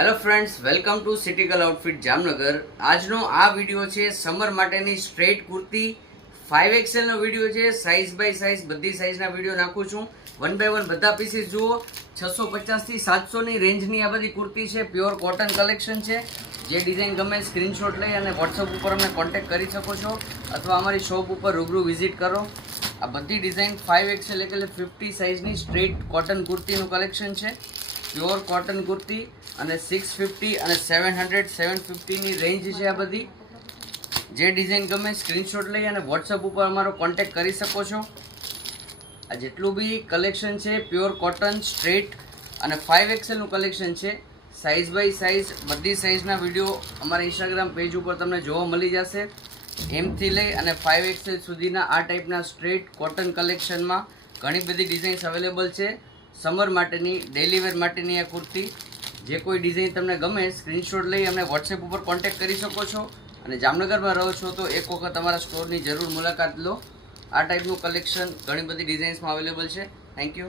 Hello friends, welcome to સિટીકલ outfit Jamnagar. આજનો આ વિડીયો છે સમર માટેની સ્ટ્રેટ કુર્તી 5XL નો વિડીયો છે. સાઇઝ બાય સાઇઝ બધી સાઇઝના વિડીયો નાખું છું. 1 બાય 1 બધા પીસીસ જુઓ. 650 થી 700 ની રેન્જની આ બધી કુર્તી છે. પ્યોર કોટન કલેક્શન છે. જે ડિઝાઇન ગમે સ્ક્રીનશોટ લઈ અને વોટ્સઅપ ઉપર અમને કોન્ટેક્ટ કરી શકો છો અથવા અમારી શોપ ઉપર રૂબરૂ વિઝિટ કરો. આ બધી ડિઝાઇન 5XL એટલે 50 સાઇઝની સ્ટ્રેટ કોટન કુર્તીનું કલેક્શન છે. પ્યોર કોટન કુર્તી અને 650 અને 700 750ની રેન્જ છે. આ બધી જે ડિઝાઇન ગમે સ્ક્રીનશોટ લઈ અને વોટ્સઅપ ઉપર અમારો કોન્ટેક્ટ કરી શકો છો. આ જેટલું બી કલેક્શન છે પ્યોર કોટન સ્ટ્રેટ અને 5XLનું કલેક્શન છે. સાઇઝ બાય સાઇઝ બધી સાઇઝના વિડીયો અમારા ઇન્સ્ટાગ્રામ પેજ ઉપર તમને જોવા મળી જશે. એમથી લઈ અને 5XL સુધીના આ ટાઈપના સ્ટ્રેટ કોટન કલેક્શનમાં ઘણી બધી ડિઝાઇન્સ અવેલેબલ છે. સમર માટેની ડેલી વેર માટેની આ કુર્તી જે કોઈ ડિઝાઇન તમને ગમે સ્ક્રીનશોટ લઈ અમને વોટ્સએપ ઉપર કોન્ટેક્ટ કરી શકો છો. અને જામનગરમાં રહો છો તો એક વખત અમારા સ્ટોરની જરૂર મુલાકાત લો. આ ટાઈપનું કલેક્શન ઘણી બધી ડિઝાઇન્સમાં અવેલેબલ છે. Thank you.